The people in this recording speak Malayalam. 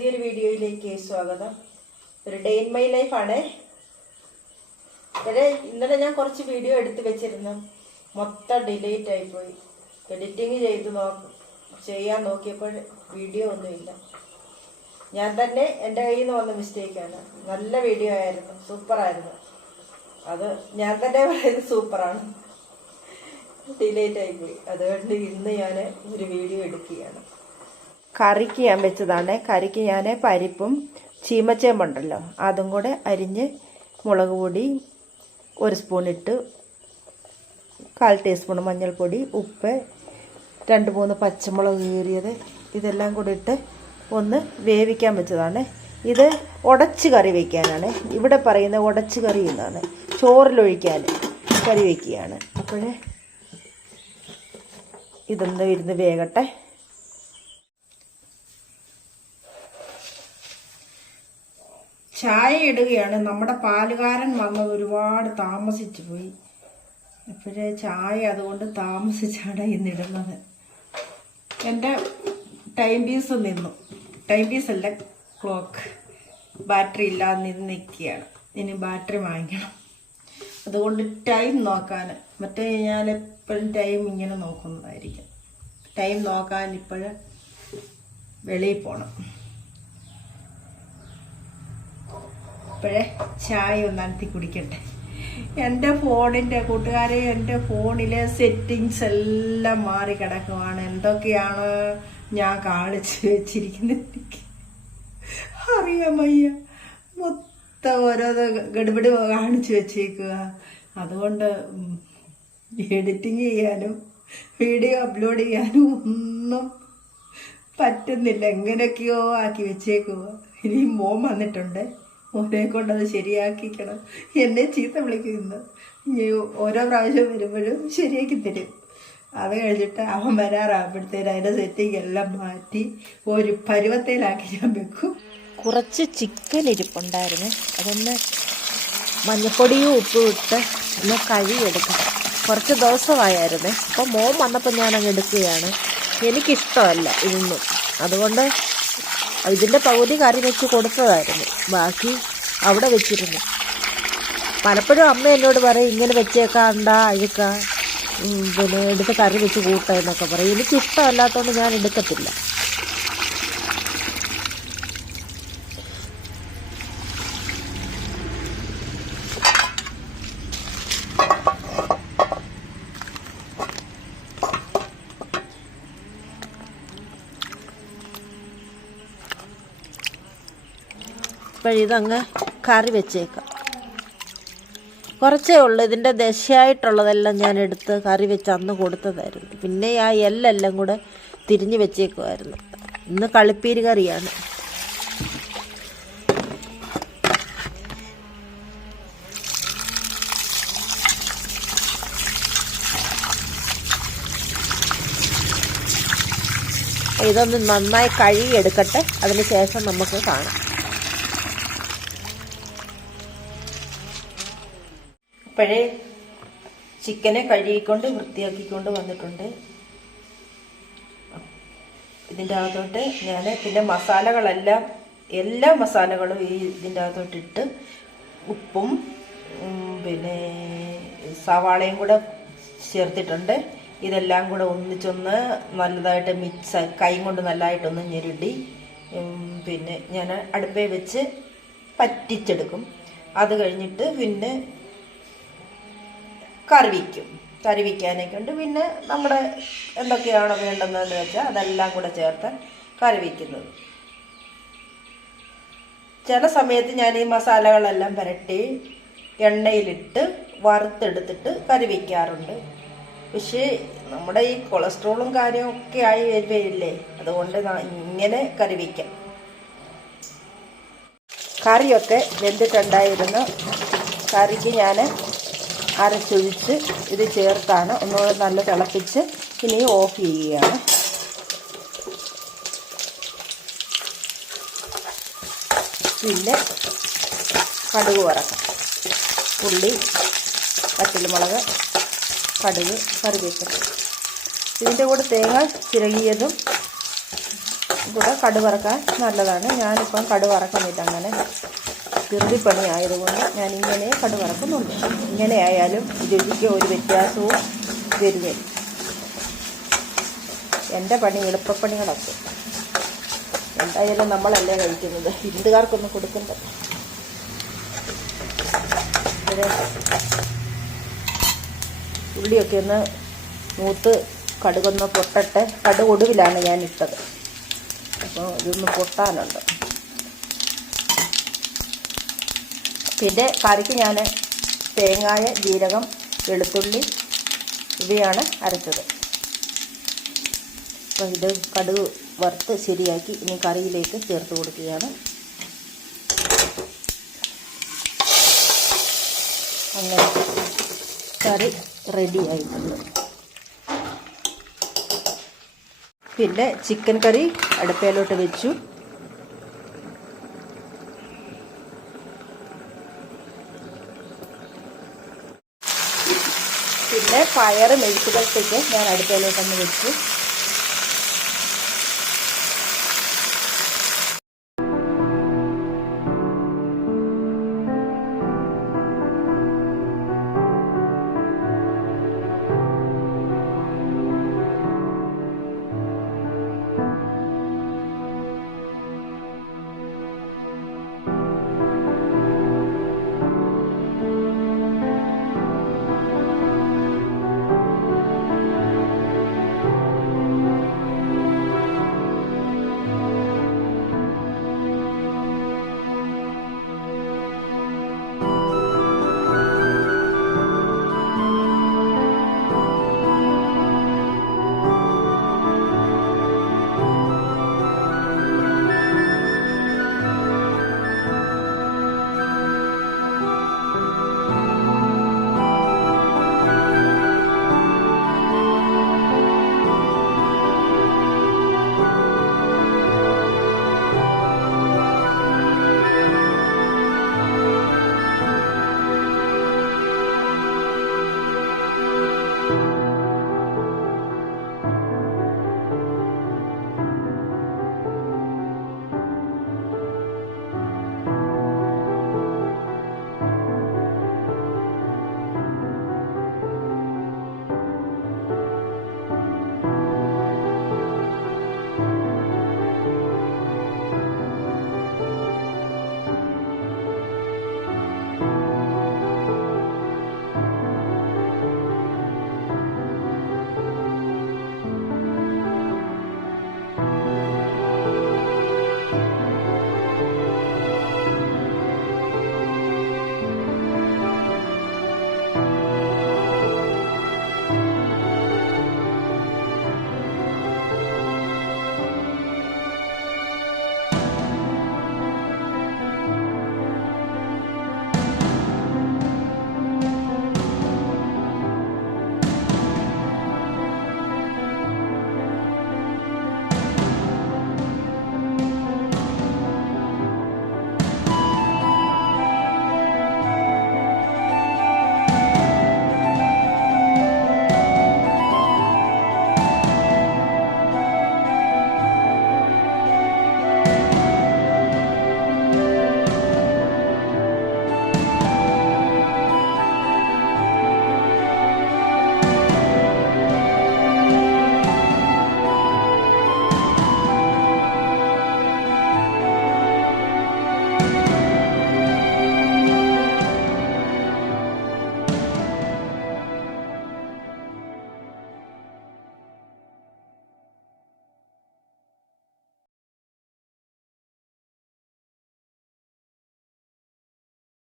പുതിയൊരു വീഡിയോയിലേക്ക് സ്വാഗതം. ഒരു ഡേ ഇൻ മൈ ലൈഫ് ആണ്. ഇന്നലെ ഞാൻ കുറച്ച് വീഡിയോ എടുത്ത് വെച്ചിരുന്നു, മൊത്തം ഡിലീറ്റ് ആയിപ്പോയി. എഡിറ്റിങ് ചെയ്യാൻ നോക്കിയപ്പോൾ വീഡിയോ ഒന്നുമില്ല. ഞാൻ തന്നെ എൻ്റെ കയ്യിൽ നിന്ന് വന്ന മിസ്റ്റേക്കാണ്. നല്ല വീഡിയോ ആയിരുന്നു, സൂപ്പറായിരുന്നു. അത് ഞാൻ തന്നെ പറയുന്നത് സൂപ്പറാണ്. ഡിലീറ്റ് ആയിപ്പോയി. അതുകൊണ്ട് ഇന്ന് ഞാൻ ഒരു വീഡിയോ എടുക്കുകയാണ്. കറിക്ക് ഞാൻ വെച്ചതാണ്. കറിക്ക് ഞാൻ പരിപ്പും ചീമച്ചേമ്പുണ്ടല്ലോ അതും കൂടെ അരിഞ്ഞ് മുളക് പൊടി 1 സ്പൂൺ ഇട്ട്, 1/4 ടീസ്പൂൺ മഞ്ഞൾപ്പൊടി, ഉപ്പ്, 2-3 പച്ചമുളക് കീറിയത്, ഇതെല്ലാം കൂടി ഇട്ട് ഒന്ന് വേവിക്കാൻ വെച്ചതാണ്. ഇത് ഉടച്ച് കറി വയ്ക്കാനാണ്. ഇവിടെ പറയുന്നത് ഉടച്ച് കറി എന്നാണ്. ചോറിലൊഴിക്കാൻ കറി വയ്ക്കുകയാണ്. അപ്പോഴേ ഇതൊന്ന് ഇരുന്ന് വേകട്ടെ. ചായ ഇടുകയാണ്. നമ്മുടെ പാലുകാരൻ വന്നത് ഒരുപാട് താമസിച്ചു പോയി. ഇപ്പോഴേ ചായ അതുകൊണ്ട് താമസിച്ചാണ് ഇന്നിടുന്നത്. എൻ്റെ ടൈം പീസ് നിന്നു. ടൈം പീസല്ല, ക്ലോക്ക് ബാറ്ററി ഇല്ലാതെ നിൽക്കുകയാണ്. ഇനി ബാറ്ററി വാങ്ങിക്കണം. അതുകൊണ്ട് ടൈം നോക്കാൻ, മറ്റേ ഞാൻ എപ്പോഴും ടൈം ഇങ്ങനെ നോക്കുന്നതായിരിക്കും. ടൈം നോക്കാൻ ഇപ്പോഴും വെളിയിൽ പോകണം. ഇപ്പോഴേ ചായ ഒന്ന് അനത്തി കുടിക്കട്ടെ. എൻ്റെ ഫോണിൻ്റെ കൂട്ടുകാരെ, എൻ്റെ ഫോണിലെ സെറ്റിങ്സ് എല്ലാം മാറി കിടക്കുവാണ്. എന്തൊക്കെയാണ് ഞാൻ കാണിച്ച് വെച്ചിരിക്കുന്നത് എനിക്ക് അറിയാൻ വയ്യ. മൊത്തം ഓരോന്ന് ഗഡുബിടി കാണിച്ച് വെച്ചേക്കുക. അതുകൊണ്ട് എഡിറ്റിങ് ചെയ്യാനും വീഡിയോ അപ്ലോഡ് ചെയ്യാനും ഒന്നും പറ്റുന്നില്ല. എങ്ങനെയൊക്കെയോ ആക്കി വെച്ചേക്കുക. ഇനി മോൻ വന്നിട്ടുണ്ട്, മോനെ കൊണ്ടത് ശരിയാക്കിക്കണം. എന്നെ ചീത്ത വിളിക്കുന്നു. ഇനി ഓരോ പ്രാവശ്യം വരുമ്പോഴും ശരിയാക്കി തരും. അത് കഴിഞ്ഞിട്ട് അവൻ വരാറാകുമ്പോഴത്തേനും അതിൻ്റെ സെറ്റിംഗ് എല്ലാം മാറ്റി ഒരു പരുവത്തേലാക്കി ഞാൻ വെക്കും. കുറച്ച് ചിക്കൻ ഇരിപ്പുണ്ടായിരുന്നു. അതൊന്ന് മഞ്ഞപ്പൊടിയും ഉപ്പും ഇട്ട് ഒന്ന് കഴുകിയെടുക്കണം. കുറച്ച് ദിവസമായിരുന്നു. അപ്പോൾ മോൻ വന്നപ്പോൾ ഞാനങ്ങ് എടുക്കുകയാണ്. എനിക്കിഷ്ടമല്ല ഇതൊന്നും. അതുകൊണ്ട് ഇതിൻ്റെ പകുതി കറി വെച്ച് കൊടുത്തതായിരുന്നു, ബാക്കി അവിടെ വെച്ചിരുന്നു. പലപ്പോഴും അമ്മ എന്നോട് പറയും, ഇങ്ങനെ വെച്ചേക്കാണ്ട അഴുക്ക, പിന്നെ എടുത്ത് കറി വെച്ച് കൂട്ട എന്നൊക്കെ പറയും. എനിക്കിഷ്ടമല്ലാത്തതുകൊണ്ട് ഞാൻ എടുക്കത്തില്ല. ഇപ്പോഴിതങ്ങ് കറി വെച്ചേക്കാം. കുറച്ചേ ഉള്ളൂ. ഇതിൻ്റെ ദശയായിട്ടുള്ളതെല്ലാം ഞാൻ എടുത്ത് കറി വെച്ച് അന്ന് കൊടുത്തതായിരുന്നു. പിന്നെ ആ എല്ലെല്ലാം കൂടെ തിരിഞ്ഞ് വെച്ചേക്കുമായിരുന്നു. ഇന്ന് കളിപ്പീര് കറിയാണ്. ഇതൊന്ന് നന്നായി കഴുകിയെടുക്കട്ടെ. അതിന് ശേഷം നമുക്ക് കാണാം. ഇപ്പോഴേ ചിക്കനെ കഴുകിക്കൊണ്ട് വൃത്തിയാക്കിക്കൊണ്ട് വന്നിട്ടുണ്ട്. ഇതിൻ്റെ അകത്തോട്ട് ഞാൻ പിന്നെ മസാലകളെല്ലാം, എല്ലാ മസാലകളും ഇതിൻ്റെ അകത്തോട്ടിട്ട് ഉപ്പും പിന്നെ സവാളയും കൂടെ ചേർത്തിട്ടുണ്ട്. ഇതെല്ലാം കൂടെ ഒന്നിച്ചൊന്ന് നല്ലതായിട്ട് മിക്സ്, കൈ കൊണ്ട് നല്ലതായിട്ടൊന്ന് ഞെരുടി പിന്നെ ഞാൻ അടുപ്പേ വെച്ച് പറ്റിച്ചെടുക്കും. അത് കഴിഞ്ഞിട്ട് പിന്നെ കറി വയ്ക്കാനൊക്കെ ഉണ്ട്. പിന്നെ നമ്മുടെ എന്തൊക്കെയാണോ വേണ്ടുന്നതെന്ന് വെച്ചാൽ അതെല്ലാം കൂടെ ചേർത്ത് കറി വയ്ക്കുന്നത്. ചില സമയത്ത് ഞാൻ ഈ മസാലകളെല്ലാം പുരട്ടി എണ്ണയിലിട്ട് വറുത്തെടുത്തിട്ട് കറി വയ്ക്കാറുണ്ട്. പക്ഷേ നമ്മുടെ ഈ കൊളസ്ട്രോളും കാര്യമൊക്കെ ആയി വരികയില്ലേ, അതുകൊണ്ട് ഇങ്ങനെ കറി വയ്ക്കാം. കറിയൊക്കെ വെന്തിട്ടുണ്ടായിരുന്നു. കറിക്ക് ഞാൻ അരച്ചൊഴിച്ച് ഇത് ചേർത്താണ് ഒന്നുകൂടെ നല്ല തിളപ്പിച്ച് ഇനി ഓഫ് ചെയ്യുകയാണ്. പിന്നെ കടുക് വറക്കാം. ഉള്ളി, പച്ചമുളക്, കടുക്, കറിവേപ്പില. ഇതിൻ്റെ കൂടെ തേങ്ങ ചിരകിയതും കൂടെ കടുക് വറക്കാൻ നല്ലതാണ്. ഞാനിപ്പം കടുക് വറക്കുന്നില്ല, അങ്ങനെ ധൃതിപ്പണി ആയതുകൊണ്ട് ഞാൻ ഇങ്ങനെ കടുക് വറക്കുന്നുണ്ട്. ഇങ്ങനെ ആയാലും രുചിക്ക് ഒരു വ്യത്യാസവും വരുന്നില്ല. എൻ്റെ പണി എളുപ്പപ്പണികളൊക്കെ എന്തായാലും നമ്മളല്ലേ കഴിക്കുന്നത്, ഹിന്ദുകാർക്കൊന്നും കൊടുക്കണ്ട. ഉള്ളിയൊക്കെ ഒന്ന് മൂത്ത് കടുകൊന്ന് പൊട്ടട്ടെ. കടുക് ഒടുവിലാണ് ഞാൻ ഇട്ടത്, അപ്പോൾ ഇതൊന്ന് പൊട്ടാനുണ്ട്. പിന്നെ കറിക്ക് ഞാൻ തേങ്ങായ, ജീരകം, വെളുത്തുള്ളി ഇവയാണ് അരച്ചത്. അപ്പോൾ ഇത് കടുക് വറുത്ത് ശരിയാക്കി ഇനി കറിയിലേക്ക് ചേർത്ത് കൊടുക്കുകയാണ്. അങ്ങനെ കറി റെഡി ആയിട്ടുണ്ട്. പിന്നെ ചിക്കൻ കറി അടുപ്പയിലോട്ട് വെച്ചു. പിന്നെ പയറ് മെഴുക്കുവരട്ടിക്ക് ഞാൻ അടുപ്പയിലോട്ടൊന്ന് വെച്ചു.